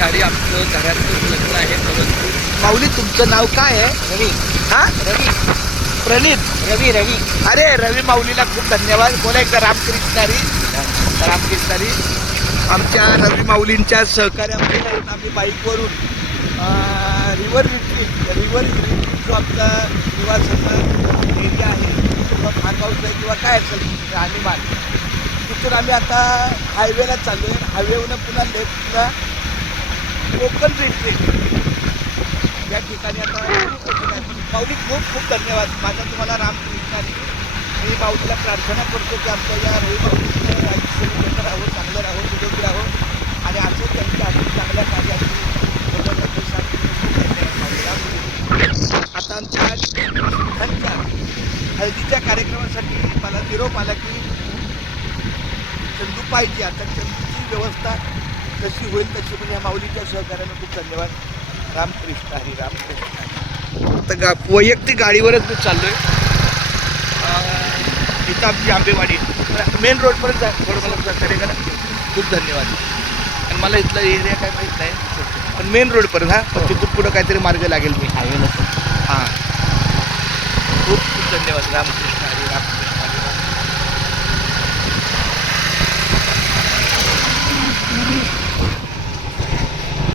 हरी आमचं घरातलं लग्न आहे परंतु माऊली तुमचं नाव काय आहे? रवी. हा? रवी. प्रणित रवी रवी. अरे रवी माऊलीला खूप धन्यवाद. बोला एकदा रामकृष्णारी. रामकृष्णारी आमच्या रवी माऊलींच्या सहकार्यामध्ये आम्ही बाईकवरून रिव्हर रिट्रीट रिव्हर रिट्रीट जो आमचा निवासाचा एरिया आहे किंवा हाऊस आहे किंवा काय असेल राहणीमान तिथून आम्ही आता हायवेला चाललो आहे हायवेवरून पुन्हा लेफ्टला कोकण रिट्रीट या ठिकाणी आता माऊली खूप खूप धन्यवाद. माझा तुम्हाला रामकृष्णारी मी माऊलीला प्रार्थना करतो की आमच्या या रवी माऊलीचं आयुष्य सुंदर राहो चांगलं राहो निरोगी राहो. आणि असं त्यांच्या अजून चांगल्या कार्याची धन्यवाद आता आमच्या हळदीच्या कार्यक्रमासाठी मला निरोप आला की चंदू पाहिजे आता चंदूची व्यवस्था कशी होईल तशी म्हणजे या माऊलीच्या सहकार्यानं खूप धन्यवाद. रामकृष्ण हरी रामकृष्ण आता गा वैयक्तिक गाडीवरच मी चाललोय. अं, इथं आमची आंबेवाडी. मेन रोडपर्यंत जा मला सहकार्य करा खूप धन्यवाद. आणि मला इथला एरिया काय माहीत नाही. पण मेन रोडपर्यंत हा? पण तिथून पुढं काहीतरी मार्ग लागेल मी. हायवेला हां. खूप खूप धन्यवाद. रामकृष्ण.